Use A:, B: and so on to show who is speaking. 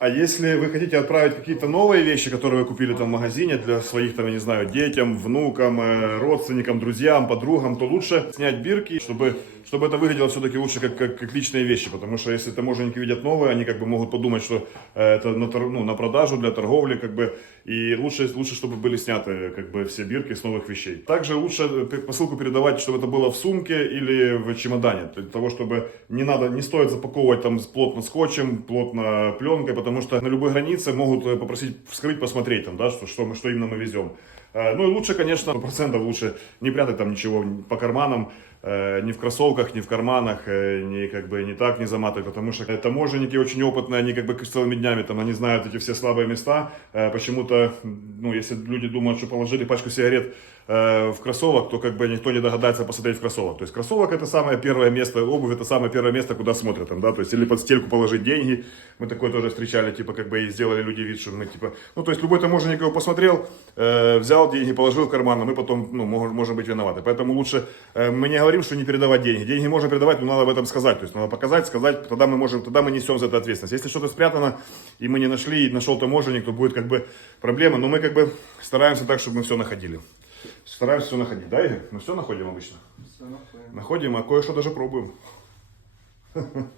A: А если вы хотите отправить какие-то новые вещи, которые вы купили там в магазине для своих, там, я не знаю, детям, внукам, э, родственникам, друзьям, подругам, то лучше снять бирки, чтобы, чтобы это выглядело все-таки лучше как, как, как личные вещи. Потому что если таможенники видят новые, они как бы могут подумать, что э, это на, ну, на продажу, для торговли, как бы. И лучше, лучше, чтобы были сняты как бы все бирки с новых вещей. Также лучше э, посылку передавать, чтобы это было в сумке или в чемодане. Для того, чтобы не надо, не стоит запаковывать там плотно скотчем, плотно пленкой, потому что на любой границе могут э, попросить вскрыть, посмотреть там, да, что, что, мы, что именно мы везем. Э, Ну и лучше, конечно, 100% лучше не прятать там ничего по карманам, э, ни в кроссовках, ни в карманах, ни как бы не так не заматывать, потому что таможенники очень опытные, они как бы целыми днями там, они знают эти все слабые места. Почему-то, ну, если люди думают, что положили пачку сигарет в кроссовок, то как бы никто не догадается посмотреть в кроссовок. То есть кроссовок это самое первое место, обувь это самое первое место, куда смотрят там, да, то есть или под стельку положить деньги. Мы такое тоже встречали, типа как бы и сделали люди вид, что мы типа, ну то есть любой таможенник его посмотрел, э, взял деньги, положил в карман, а мы потом, ну, можем, можем быть виноваты. Поэтому лучше, э, мы не говорим, что не передавать деньги. Деньги можно передавать, но надо об этом сказать. То есть надо показать, сказать, тогда мы можем, тогда мы несем за это ответственность. Если что-то спрятано, и мы не нашли, и нашел таможенник, то будет как бы проблема. Но мы как бы стараемся так, чтобы мы все находили. Стараемся все находить, да, Игорь? Мы все находим обычно.
B: Все находим.
A: Находим, а кое-что даже пробуем.